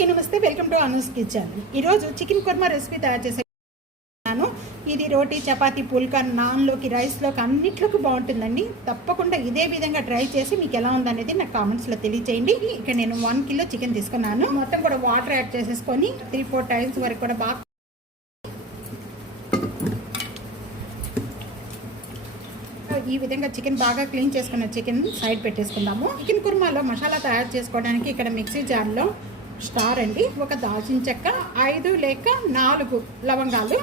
అందరికీ నమస్తే, welcome to Anu's kitchen. ఈరోజు చికెన్ కుర్మా రెసిపీ తయారు చేసాను. ఇది రోటీ, చపాతీ, పుల్కా, నాన్లోకి, రైస్లోకి అన్నిట్లోకి బాగుంటుందండి. తప్పకుండా ఇదే విధంగా ట్రై చేసి మీకు ఎలా ఉందనేది నాకు కామెంట్స్లో తెలియచేయండి. ఇక్కడ నేను 1 కిలో చికెన్ తీసుకున్నాను. మొత్తం కూడా వాటర్ యాడ్ చేసేసుకొని 3-4 టైమ్స్ వరకు కూడా బాగా ఈ విధంగా చికెన్ బాగా క్లీన్ చేసుకున్న చికెన్ సైడ్ పెట్టేసుకుందాము. చికెన్ కుర్మాలో మసాలా తయారు చేసుకోవడానికి ఇక్కడ మిక్సీ జార్లో స్టార్ అండి, ఒక దాల్చిన చెక్క, 5 లేక 4 లవంగాలు,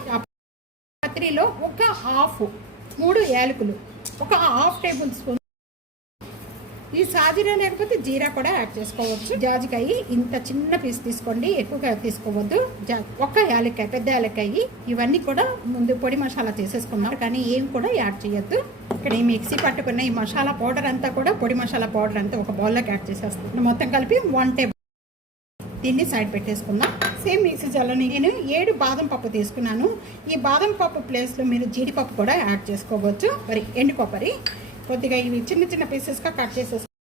పత్రిలో ఒక హాఫ్ 3 యాలకులు, ఒక హాఫ్ టేబుల్ స్పూన్ ఈ సాజీరా లేకపోతే జీరా కూడా యాడ్ చేసుకోవచ్చు. జాజికాయ ఇంత చిన్న పీస్ తీసుకోండి, ఎక్కువగా తీసుకోవద్దు. ఒక్క యాలక్కాయ, పెద్ద యాలక్కాయ. ఇవన్నీ కూడా ముందు పొడి మసాలా చేసేసుకున్నాం, కానీ ఏం కూడా యాడ్ చేయొద్దు. ఇక్కడ ఈ మిక్సీ పట్టుకున్న ఈ మసాలా పౌడర్ అంతా కూడా, పొడి మసాలా పౌడర్ అంతా ఒక బౌల్లోకి యాడ్ చేసేస్తాను. మొత్తం కలిపి 1 టేబుల్ దీన్ని సైడ్ పెట్టేసుకుందాం. సేమ్ మిక్సీ జార్లో నేను 7 బాదం పప్పు తీసుకున్నాను. ఈ బాదం పప్పు ప్లేస్లో మీరు జీడిపప్పు కూడా యాడ్ చేసుకోవచ్చు. మరి ఎండు కొబ్బరి కొద్దిగా ఇవి చిన్న చిన్న పీసెస్గా కట్ చేసేసుకో.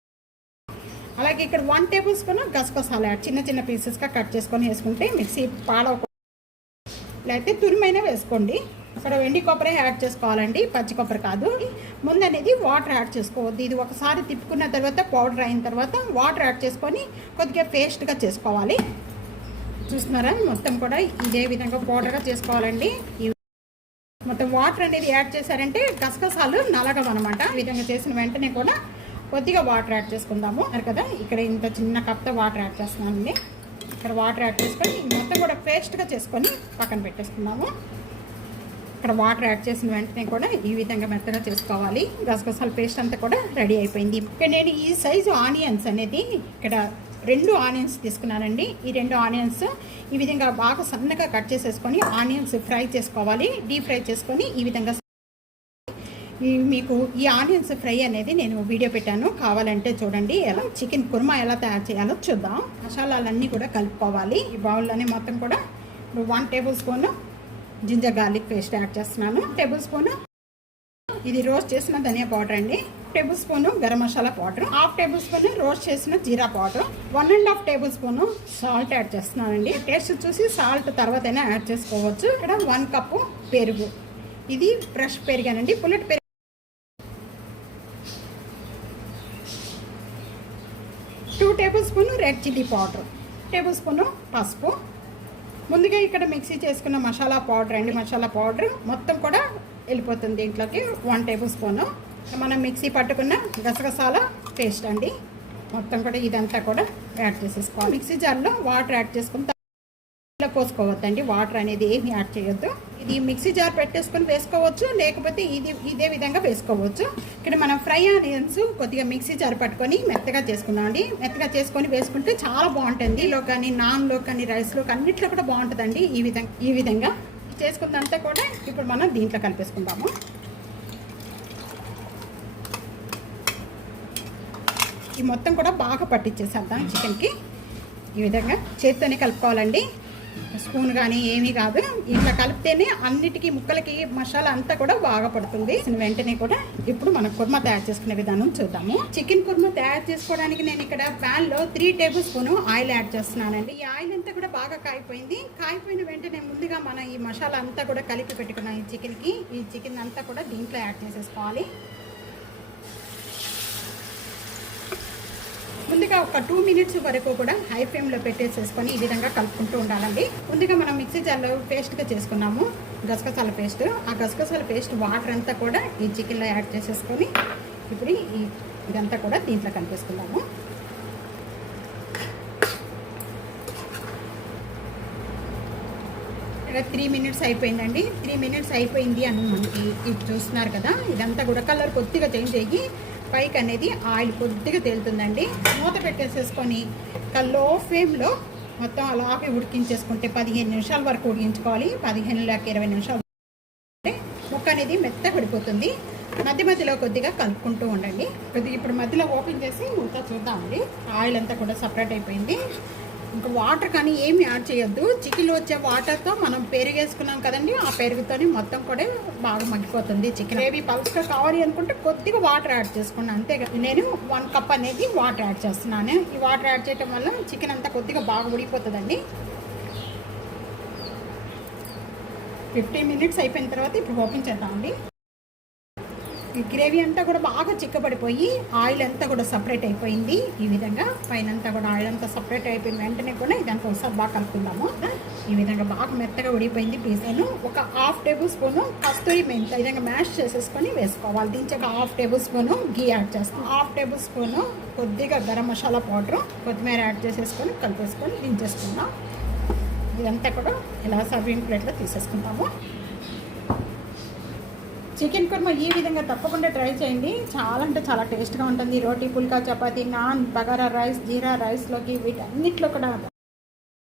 అలాగే ఇక్కడ 1 టేబుల్ స్పూన్ గసగసాలు యాడ్ చిన్న చిన్న పీసెస్గా కట్ చేసుకొని వేసుకుంటే మిక్సీ లేకపోతే తురిమైనా వేసుకోండి. అక్కడ ఎండి కొబ్బరి యాడ్ చేసుకోవాలండి, పచ్చి కొబ్బరి కాదు. ముందు అనేది వాటర్ యాడ్ చేసుకోవద్దు. ఇది ఒకసారి తిప్పుకున్న తర్వాత పౌడర్ అయిన తర్వాత వాటర్ యాడ్ చేసుకొని కొద్దిగా పేస్ట్గా చేసుకోవాలి. చూస్తున్నారా, మొత్తం కూడా ఇదే విధంగా పౌడర్గా చేసుకోవాలండి. మొత్తం వాటర్ అనేది యాడ్ చేశారంటే గసగసాలు నలగవన్నమాట. ఈ విధంగా చేసిన వెంటనే కూడా కొద్దిగా వాటర్ యాడ్ చేసుకుందాము కదా. ఇక్కడ ఇంత చిన్న కప్తో వాటర్ యాడ్ చేస్తున్నానండి. ఇక్కడ వాటర్ యాడ్ చేసుకొని మొత్తం కూడా పేస్ట్గా చేసుకొని పక్కన పెట్టేసుకుందాము. ఇక్కడ వాటర్ యాడ్ చేసిన వెంటనే కూడా ఈ విధంగా మెత్తగా చేసుకోవాలి. గసగసాల పేస్ట్ అంతా కూడా రెడీ అయిపోయింది. ఇక్కడ నేను ఈ సైజు ఆనియన్స్ అనేది ఇక్కడ 2 ఆనియన్స్ తీసుకున్నానండి. ఈ 2 ఆనియన్స్ ఈ విధంగా బాగా సన్నగా కట్ చేసేసుకొని ఆనియన్స్ ఫ్రై చేసుకోవాలి. డీప్ ఫ్రై చేసుకొని ఈ విధంగా మీకు ఈ ఆనియన్స్ ఫ్రై అనేది నేను వీడియో పెట్టాను, కావాలంటే చూడండి. ఎలా చికెన్ కుర్మా ఎలా తయారు చేయాలో చూద్దాం. మసాలాలన్నీ కూడా కలుపుకోవాలి. ఈ బౌల్లోనే మొత్తం కూడా 1 tablespoon ginger garlic paste add చేస్తున్నాను. 1 టేబుల్ స్పూన్ ఇది రోస్ట్ చేసిన ధనియా పౌడర్ అండి. 1 tablespoon garam masala powder, 1/2 tablespoon roast చేసిన jeera powder, 1.5 tablespoon salt add చేస్తున్నానండి. టేస్ట్ చూసి సాల్ట్ తర్వాత అయినా యాడ్ చేసుకోవచ్చు. ఇక్కడ 1 కప్పు పెరుగు, ఇది ఫ్రెష్ పెరిగానండి, పుల్లటి పెరుగు. 2 table spoon red chilli powder, 1 table spoon పసుపు. ముందుగా ఇక్కడ మిక్సీ చేసుకున్న మసాలా పౌడర్ అండి, మసాలా పౌడర్ మొత్తం కూడా వెళ్ళిపోతుంది దీంట్లోకి. 1 టేబుల్ స్పూను మనం మిక్సీ పట్టుకున్న గసగసాల పేస్ట్ అండి, మొత్తం కూడా ఇదంతా కూడా యాడ్ చేసేసుకోవాలి. మిక్సీ జార్లో వాటర్ యాడ్ చేసుకుని ఇలా పోసుకోవద్దండి, వాటర్ అనేది ఏమి యాడ్ చేయొద్దు. ఇది మిక్సీ జార్ పెట్టేసుకొని వేసుకోవచ్చు, లేకపోతే ఇదే విధంగా వేసుకోవచ్చు. ఇక్కడ మనం ఫ్రై ఆనియన్స్ కొద్దిగా మిక్సీ జార్ పట్టుకొని మెత్తగా చేసుకున్నామండి. మెత్తగా చేసుకొని వేసుకుంటే చాలా బాగుంటుంది. లో కానీ, నాన్లో కానీ, రైస్లో అన్నిట్లో కూడా బాగుంటుందండి. ఈ విధంగా చేసుకున్నంతా కూడా ఇప్పుడు మనం దీంట్లో కలిపేసుకుందాము. ఈ మొత్తం కూడా బాగా పట్టించేసేద్దాం చికెన్కి. ఈ విధంగా చేత్తోనే కలుపుకోవాలండి, స్పూన్ కానీ ఏమీ కాదు. ఇట్లా కలిపితేనే అన్నిటికీ ముక్కలకి మసాలా అంతా కూడా బాగా పడుతుంది. వెంటనే కూడా ఇప్పుడు మనం కుర్మా తయారు చేసుకునే విధానం చూద్దాము. చికెన్ కుర్మా తయారు చేసుకోవడానికి నేను ఇక్కడ ప్యాన్ లో 3 టేబుల్ స్పూన్ ఆయిల్ యాడ్ చేస్తున్నానండి. ఈ ఆయిల్ అంతా కూడా బాగా కాయిపోయింది. కాయిపోయిన వెంటనే ముందుగా మనం ఈ మసాలా అంతా కూడా కలిపి పెట్టుకున్నాం ఈ చికెన్ అంతా కూడా దీంట్లో యాడ్ చేసేసుకోవాలి. ముందుగా ఒక 2 మినిట్స్ వరకు కూడా హై ఫ్లేమ్లో పెట్టేసేసుకొని ఈ విధంగా కలుపుకుంటూ ఉండాలండి. ముందుగా మనం మిక్సీ జార్లో పేస్ట్గా చేసుకున్నాము గసగసాల పేస్ట్. ఆ గసగసాల పేస్ట్ వాటర్ అంతా కూడా ఈ చికెన్లో యాడ్ చేసేసుకొని ఇప్పుడు ఇదంతా కూడా దీంట్లో కలిపేసుకుందాము. ఇక్కడ 3 మినిట్స్ అయిపోయిందండి. 3 మినిట్స్ అయిపోయింది అని మనకి ఇది చూస్తున్నారు కదా. ఇదంతా కూడా కలర్ కొద్దిగా చేంజ్ అయ్యి పైకి అనేది ఆయిల్ కొద్దిగా తేలుతుందండి. మూత పెట్టేసేసుకొని లో ఫ్లేమ్లో మొత్తం అలాగే ఉడికించేసుకుంటే 15 నిమిషాల వరకు ఉడికించుకోవాలి. 15 లేక 20 నిమిషాలు ముక్క అనేది మెత్తగా పడిపోతుంది. మధ్య మధ్యలో కొద్దిగా కలుపుకుంటూ ఉండండి. కొద్దిగా ఇప్పుడు మధ్యలో ఓపెన్ చేసి మూత చూద్దామండి. ఆయిల్ అంతా కూడా సపరేట్ అయిపోయింది. ఇంకా వాటర్ కానీ ఏమి యాడ్ చేయొద్దు. చికెన్లో వచ్చే వాటర్తో మనం పెరుగు వేసుకున్నాం కదండి, ఆ పెరుగుతోని మొత్తం కూడా బాగా మగ్గిపోతుంది చికెన్. గ్రేవీ పల్స్గా కావాలి అనుకుంటే కొద్దిగా వాటర్ యాడ్ చేసుకున్నాను అంతేగా. నేను 1 కప్ అనేది వాటర్ యాడ్ చేస్తున్నాను. ఈ వాటర్ యాడ్ చేయడం వల్ల చికెన్ అంతా కొద్దిగా బాగా ఉడికిపోతుందండి. 15 మినిట్స్ అయిపోయిన తర్వాత ఇప్పుడు ఓపెన్ చేద్దామండి. ఈ గ్రేవీ అంతా కూడా బాగా చిక్కబడిపోయి ఆయిల్ అంతా కూడా సపరేట్ అయిపోయింది. ఈ విధంగా పైన అంతా కూడా ఆయిల్ అంతా సపరేట్ అయిపోయిన వెంటనే కూడా ఇదంతా ఒకసారి బాగా కలుపుకుందాము. ఈ విధంగా బాగా మెత్తగా ఉడిపోయింది పీస్. నేను ఒక 1/2 టేబుల్ స్పూను కస్తూరి మెంతి ఈ విధంగా మ్యాష్ చేసేసుకొని వేసుకోవాలి. దీంట్లో 1/2 టేబుల్ స్పూను గీ యాడ్ చేస్తాం. 1/2 టేబుల్ స్పూను కొద్దిగా గరం మసాలా పౌడరు, కొత్తిమీర యాడ్ చేసేసుకొని కలిపేసుకొని దించేసుకుందాం. ఇదంతా కూడా ఇలా సర్వింగ్ ప్లేట్లో తీసేసుకుంటాము. చికెన్ కుర్మా ఈ విధంగా తప్పకుండా ట్రై చేయండి. చాలా అంటే చాలా టేస్ట్గా ఉంటుంది. రోటీ, పుల్కా, చపాతీ, నాన్, బగారా రైస్, జీరా రైస్లోకి వీటన్నిటిలో కూడా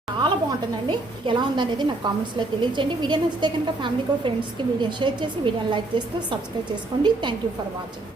చాలా బాగుంటుందండి. ఎలా ఉందనేది నాకు కామెంట్స్లో తెలియజేయండి. వీడియో నచ్చితే కనుక ఫ్యామిలీకి, ఫ్రెండ్స్కి వీడియో షేర్ చేసి వీడియోని లైక్ చేస్తూ సబ్స్క్రైబ్ చేసుకోండి. Thank you for watching.